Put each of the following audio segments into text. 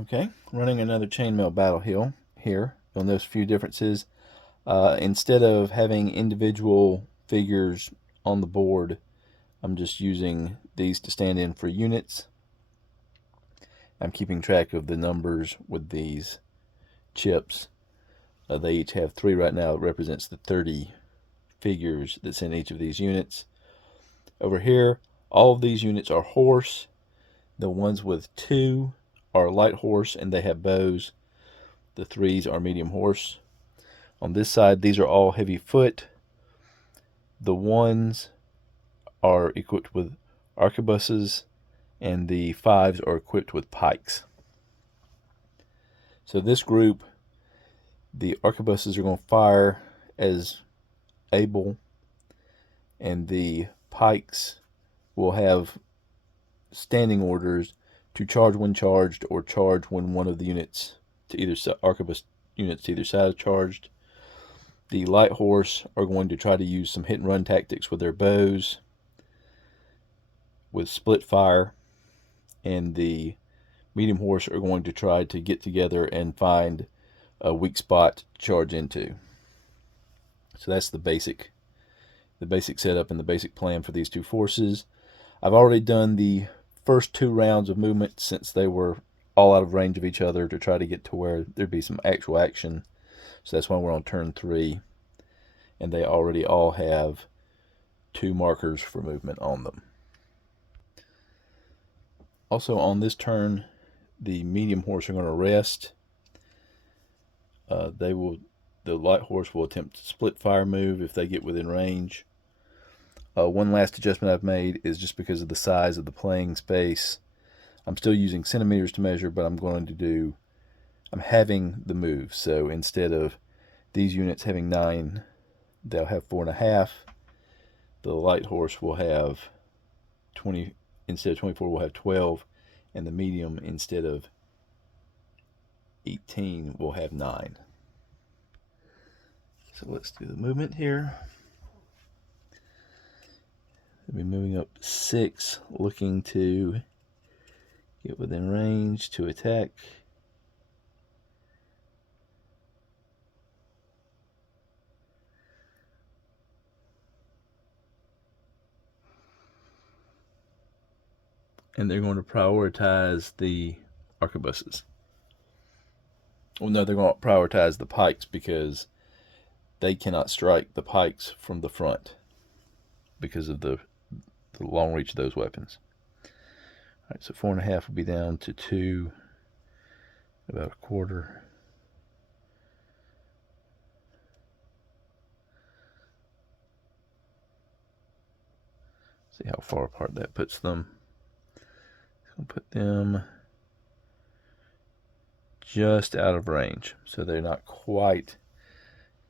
Okay, running another chainmail battle here. You'll notice a few differences. Instead of having individual figures on the board, I'm just using these to stand in for units. I'm keeping track of the numbers with these chips. They each have 3 right now. It represents the 30 figures that's in each of these units. Over here, all of these units are horse. The ones with 2 are light horse and they have bows. The 3s are medium horse. On this side, these are all heavy foot. The 1s are equipped with arquebuses, and the 5s are equipped with pikes. So this group, the arquebuses are going to fire as able, and the pikes will have standing orders to charge when charged or charge when one of the units to either arquebus units to either side is charged. The light horse are going to try to use some hit and run tactics with their bows with split fire, and the medium horse are going to try to get together and find a weak spot to charge into. So that's the basic setup and the basic plan for these two forces. I've already done the first 2 rounds of movement since they were all out of range of each other to try to get to where there'd be some actual action. So that's why we're on turn 3, and they already all have 2 markers for movement on them. Also on this turn, the medium horse are going to rest. The light horse will attempt to split fire move if they get within range. One last adjustment I've made is just because of the size of the playing space. I'm still using centimeters to measure, but I'm having the move. So instead of these units having 9, they'll have 4.5. The light horse will have 20, instead of 24 will have 12, and the medium instead of 18 will have 9. So let's do the movement here. They'll be moving up 6, looking to get within range to attack. And they're going to prioritize the arquebuses. Well, no, they're going to prioritize the pikes because they cannot strike the pikes from the front because of the long reach of those weapons. All right, so 4.5 will be down to 2, about a quarter. See how far apart that puts them. I'll put them just out of range, so they're not quite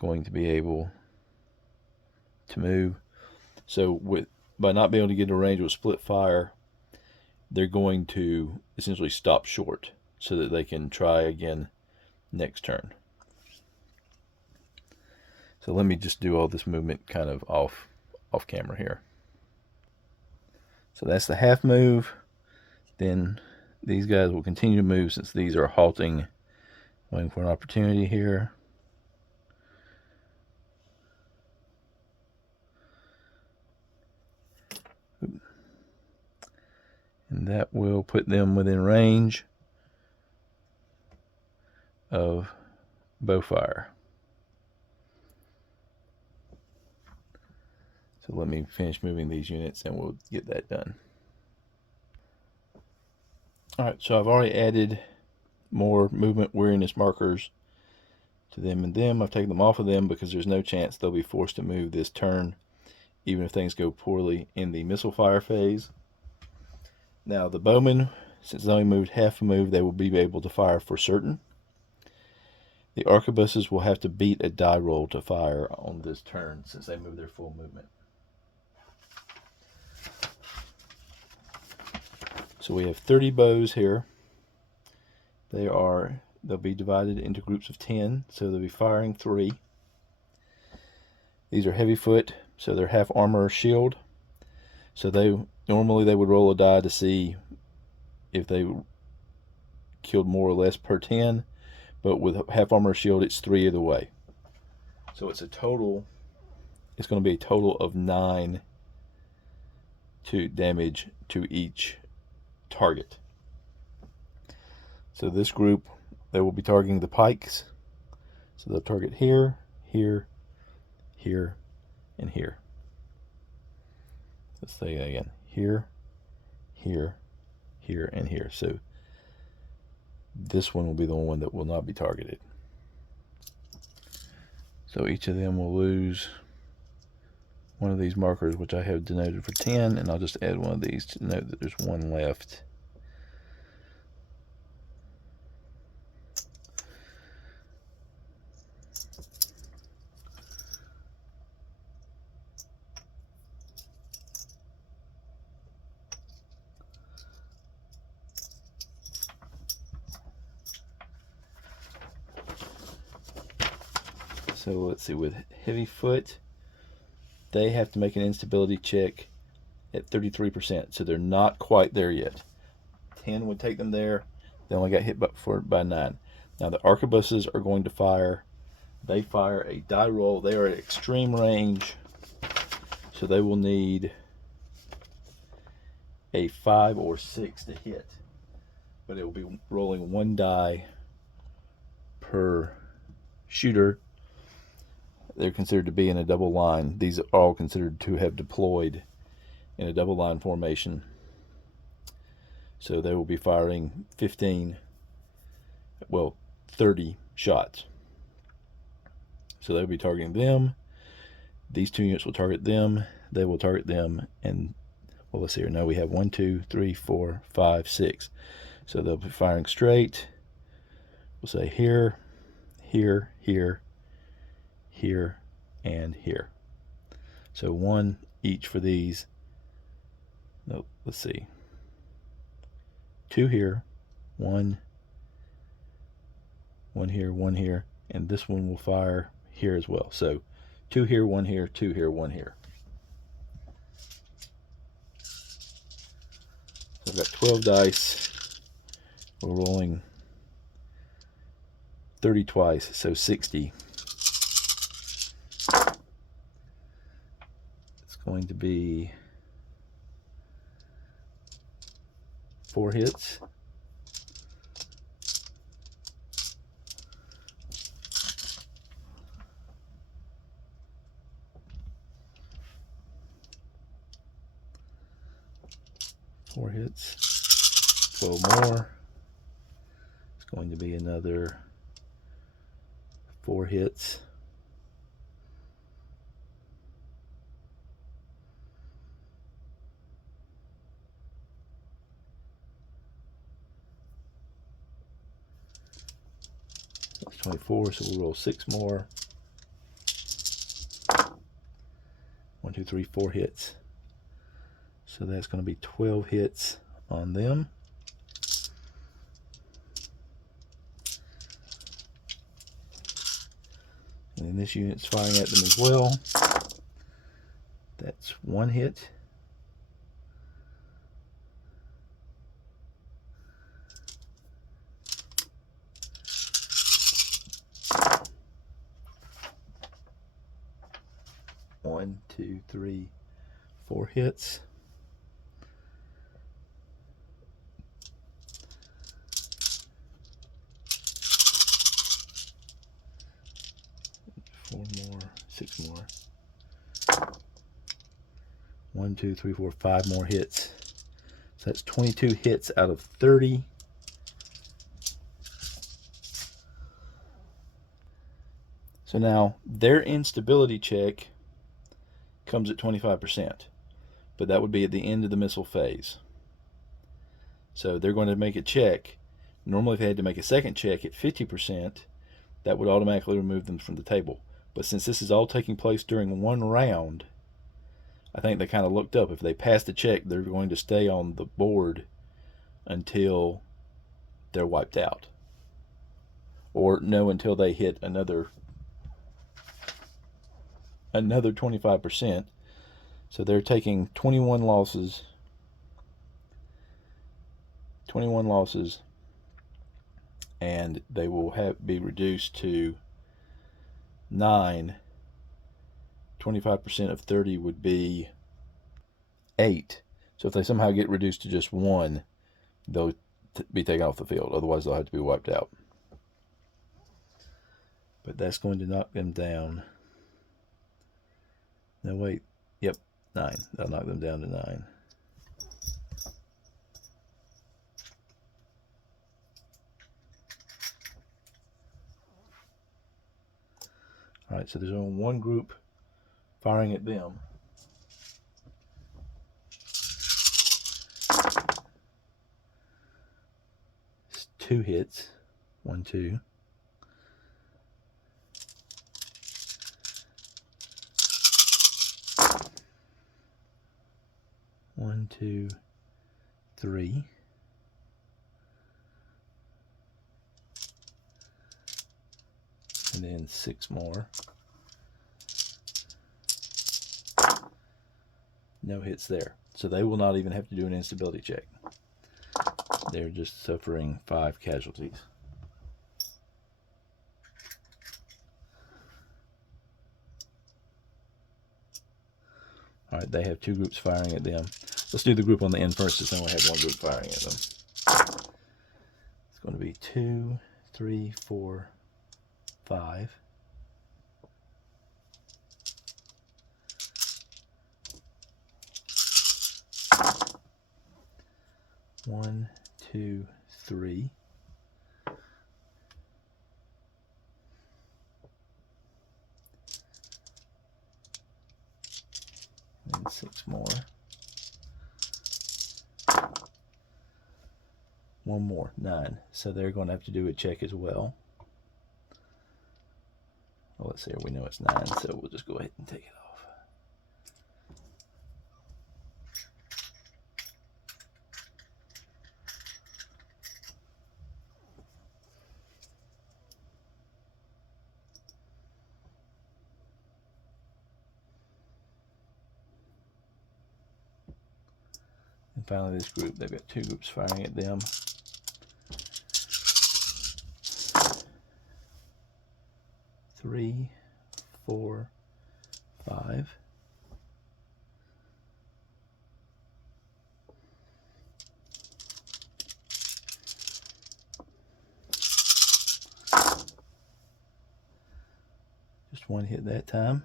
going to be able to move. So by not being able to get a range with split fire, they're going to essentially stop short so that they can try again next turn. So let me just do all this movement kind of off camera here. So that's the half move. Then these guys will continue to move since these are halting, waiting for an opportunity here. And that will put them within range of bow fire. So let me finish moving these units and we'll get that done. Alright, so I've already added more movement weariness markers to them and them. I've taken them off of them because there's no chance they'll be forced to move this turn, even if things go poorly in the missile fire phase. Now the bowmen, since they only moved half a move, they will be able to fire for certain. The arquebuses will have to beat a die roll to fire on this turn since they move their full movement. So we have 30 bows here. They'll be divided into groups of 10, so they'll be firing 3. These are heavy foot, so they're half armor or shield. So normally they would roll a die to see if they killed more or less per 10, but with half armor shield, it's 3 either way. So it's going to be a total of 9 to damage to each target. So this group, they will be targeting the pikes. So they'll target here, here, here, and here. Let's say that again. Here, here, here, and here. So this one will be the one that will not be targeted. So each of them will lose one of these markers, which I have denoted for 10, and I'll just add one of these to note that there's one left. So let's see, with heavy foot, they have to make an instability check at 33%, so they're not quite there yet. 10 would take them there. They only got hit by 9. Now the arquebuses are going to fire. They fire a die roll. They are at extreme range, so they will need a 5 or 6 to hit. But it will be rolling 1 die per shooter. They're considered to be in a double line. These are all considered to have deployed in a double line formation. So they will be firing 30 shots. So they'll be targeting them. These 2 units will target them. They will target them. And, well, let's see here. No, we have 1, 2, 3, 4, 5, 6. So they'll be firing straight. We'll say here, here, here, here, and here. So 1 each for these. No, let's see. 2 here, 1 here, 1 here, and this one will fire here as well. So 2 here, 1 here, 2 here, 1 here. So I've got 12 dice. We're rolling 30 twice, so 60. It's going to be 4 hits. Four hits. 12 more. It's going to be another 4 hits. That's 24, so we'll roll 6 more. 1, 2, 3, 4 hits. So that's going to be 12 hits on them. And then this unit's firing at them as well. That's 1 hit. One, 2, 3, 4 hits. Four more, 6 more. 1, 2, 3, 4, 5 more hits. So that's 22 hits out of 30. So now their instability check comes at 25%, but that would be at the end of the missile phase. So they're going to make a check. Normally if they had to make a second check at 50%, that would automatically remove them from the table. But since this is all taking place during one round, I think they kind of looked up. If they pass the check, they're going to stay on the board until they're wiped out. Or no, until they hit another 25%. So they're taking 21 losses. and they will be reduced to 9. 25% of 30 would be 8. So if they somehow get reduced to just 1, they'll be taken off the field. Otherwise, they'll have to be wiped out. But that's going to knock them down. No, wait. Yep, 9. That'll knock them down to 9. All right, so there's only one group firing at them. It's 2 hits. 1, 2. 1, 2, 3. And then 6 more. No hits there. So they will not even have to do an instability check. They're just suffering 5 casualties. All right, they have 2 groups firing at them. Let's do the group on the end first, since they only have 1 group firing at them. It's going to be 2, 3, 4, 5. 1, 2, 3. And 6 more. 1 more, 9. So they're going to have to do a check as well. Well, let's see, we know it's 9, so we'll just go ahead and take it off. And finally, this group, they've got 2 groups firing at them. 3, 4, 5. Just 1 hit that time.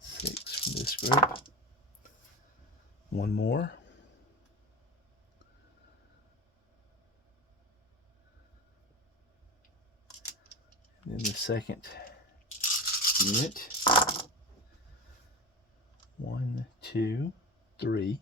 6 from this group. 1 more. Then the second unit. 1, 2, 3.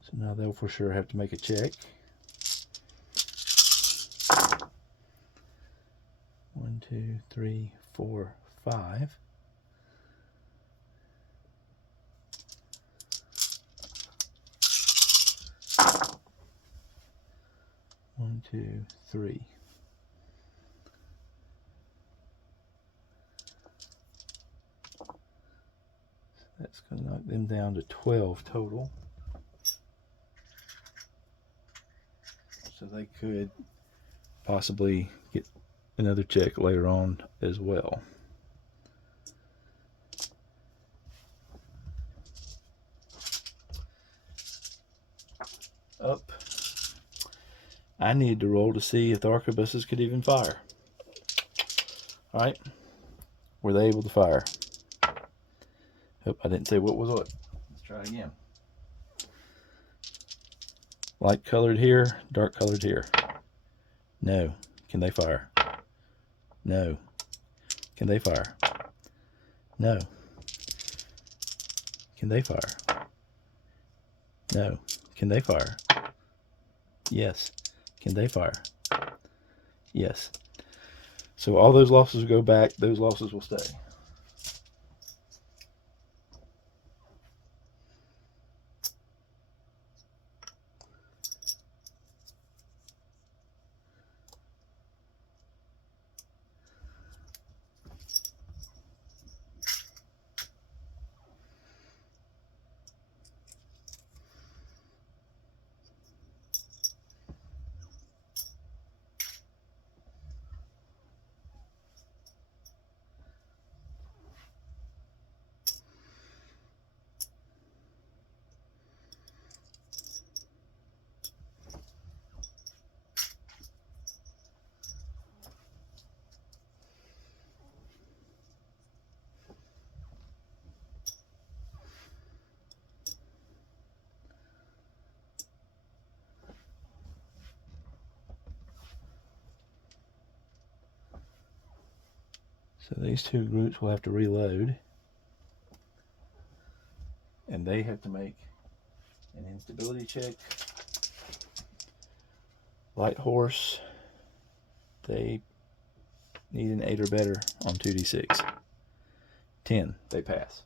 So now they'll for sure have to make a check. 1, 2, 3, 4, 5. 1, 2, 3. That's going to knock them down to 12 total. So they could possibly get another check later on as well. Up. I need to roll to see if the arquebuses could even fire. Alright. Were they able to fire? Hope I didn't say what was what. Let's try again. Light colored here, dark colored here. No. Can they fire? No. Can they fire? No. Can they fire? No. Can they fire? Yes. Can they fire? Yes. So all those losses will go back. Those losses will stay. So these two groups will have to reload, and they have to make an instability check. Light horse, they need an 8 or better on 2d6. 10, they pass.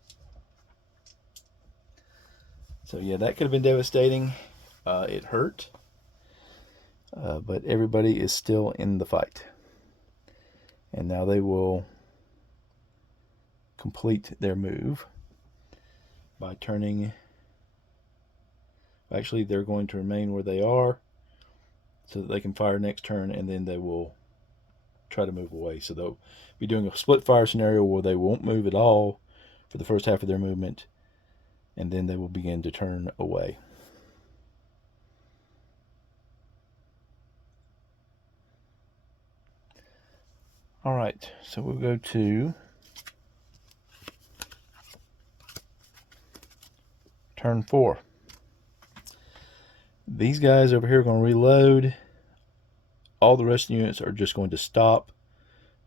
So yeah, that could have been devastating. It hurt, but everybody is still in the fight. And now they will complete their move by turning. Actually, they're going to remain where they are so that they can fire next turn, and then they will try to move away. So they'll be doing a split fire scenario where they won't move at all for the first half of their movement, and then they will begin to turn away. All right, so we'll go to turn 4. These guys over here are going to reload. All the rest of the units are just going to stop,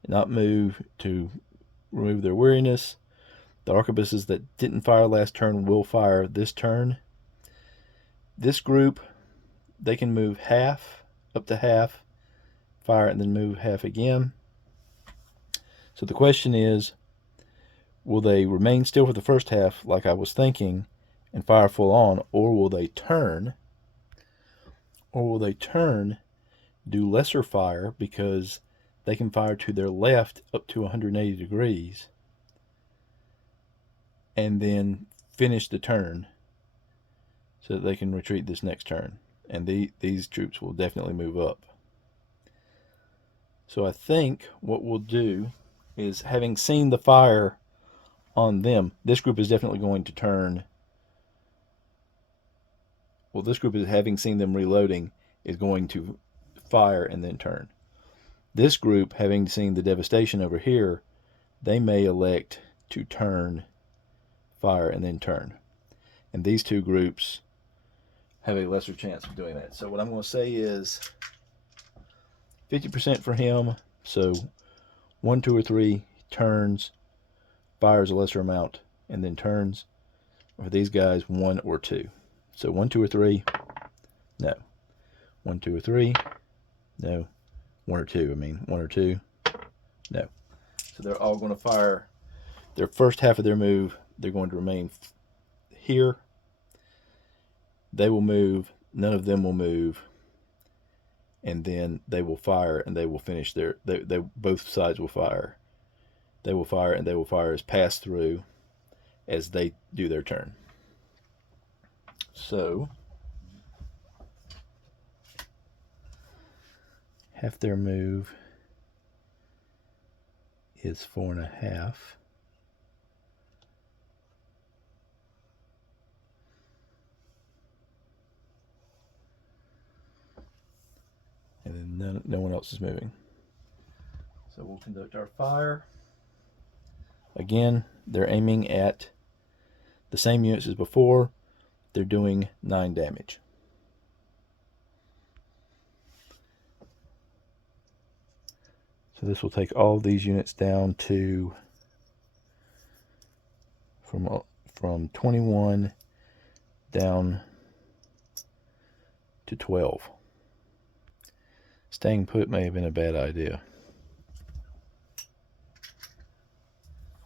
not move, to remove their weariness. The arquebuses that didn't fire last turn will fire this turn. This group, they can move half, up to half, fire, and then move half again. So the question is, will they remain still for the first half like I was thinking and fire full on, or will they turn? Or will they turn, do lesser fire because they can fire to their left up to 180 degrees, and then finish the turn so that they can retreat this next turn. And these troops will definitely move up. So I think what we'll do is, having seen the fire on them, this group is definitely going to turn. Well, this group is, having seen them reloading, is going to fire and then turn. This group, having seen the devastation over here, they may elect to turn, fire, and then turn. And these two groups have a lesser chance of doing that. So what I'm going to say is 50% for him. So 1, 2, or 3 turns, fires a lesser amount, and then turns. For these guys, 1 or 2. So 1, 2, or 3, no. 1, 2, or 3, no. 1 or 2, 1 or 2, no. So they're all going to fire their first half of their move. They're going to remain here. They will move. None of them will move. And then they will fire, and they will finish their. They both sides will fire. They will fire, and they will fire as pass through as they do their turn. So half their move is 4.5. And then no one else is moving. So we'll conduct our fire. Again, they're aiming at the same units as before. They're doing 9 damage. So this will take all of these units down to from 21 down to 12. Staying put may have been a bad idea,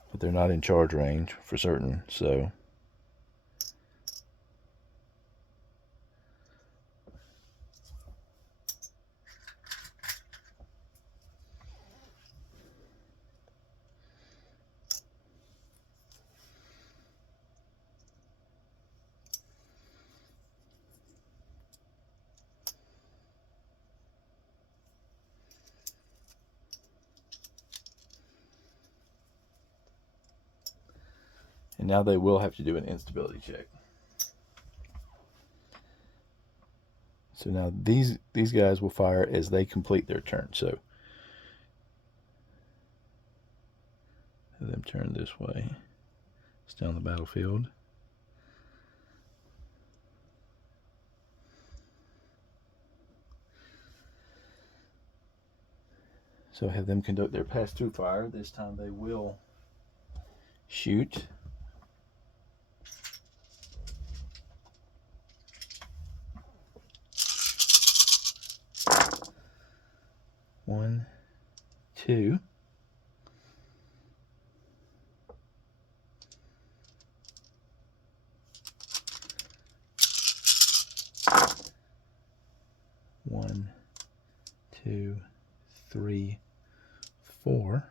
but they're not in charge range for certain, so and now they will have to do an instability check. So now these guys will fire as they complete their turn. So have them turn this way. Stay on the battlefield. So have them conduct their pass-through fire. This time they will shoot. One, two. One, two, three, four.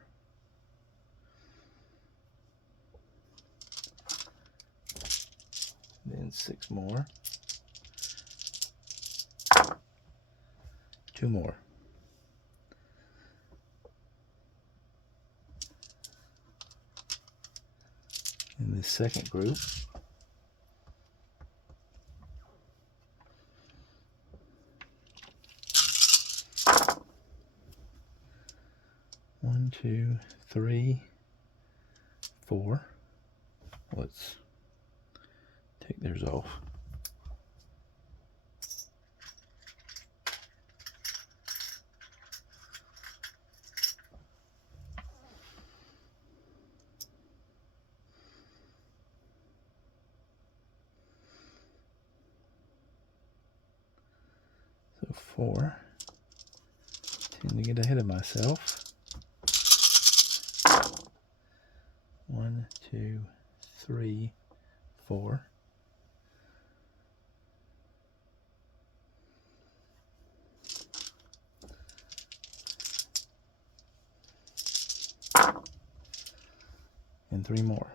Then 6 more. 2 more. In this second group, one, two, three, four. Let's take theirs off. So 4. Tend to get ahead of myself. 1, 2, 3, 4. And 3 more.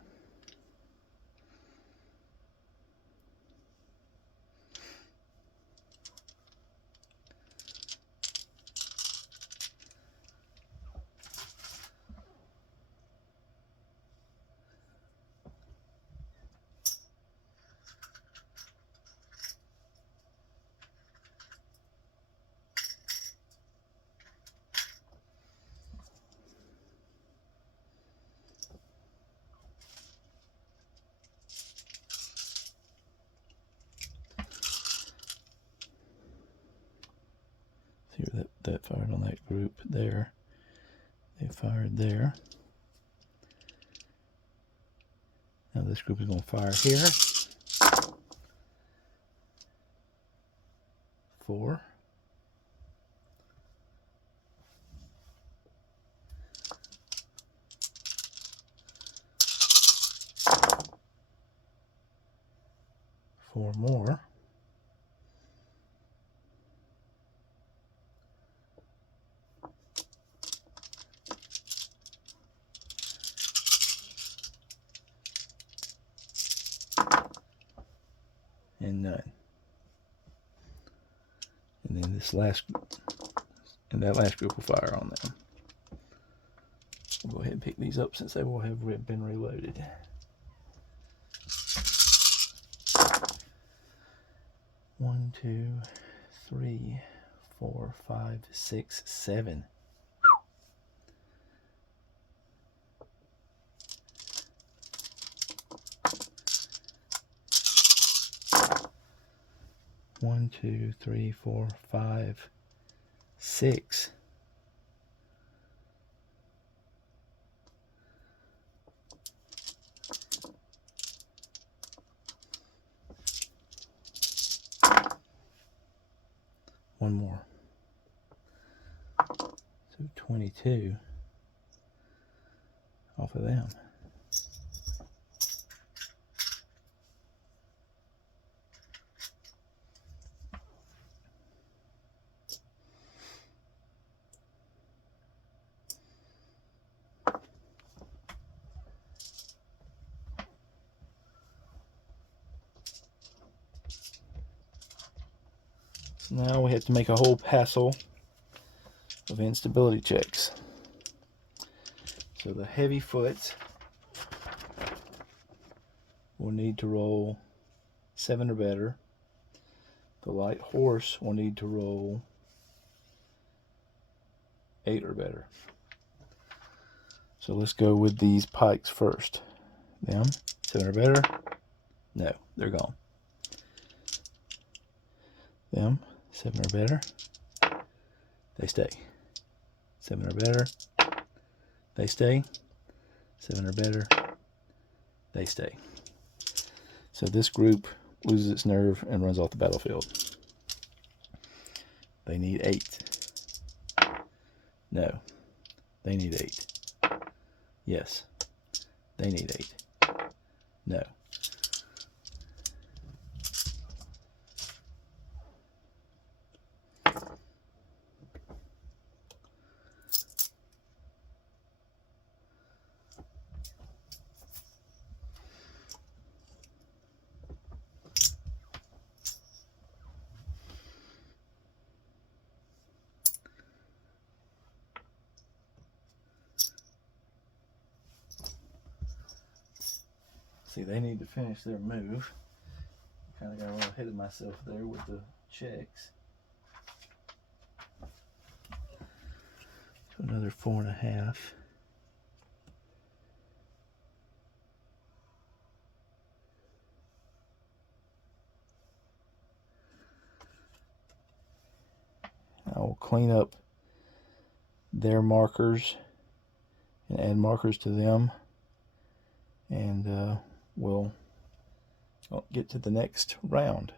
See where that fired on that group there. They fired there. Now this group is going to fire here. 4. 4 more. And none. And then that last group will fire on them. We'll go ahead and pick these up since they will have been reloaded. One, two, three, 4, 5, 6, 7. One, two, three, 4, 5, 6. One more. So 22 off of them. So now we have to make a whole passel of instability checks. So the heavy foot will need to roll 7 or better. The light horse will need to roll 8 or better. So let's go with these pikes first. Them, 7 or better. No, they're gone. Them, 7 or better. They stay. 7 or better, they stay. 7 or better, they stay. So this group loses its nerve and runs off the battlefield. They need 8. No, they need 8. Yes, they need 8. No. See, they need to finish their move. Kind of got a little ahead of myself there with the checks. So another 4.5. I will clean up their markers and add markers to them, and we'll get to the next round.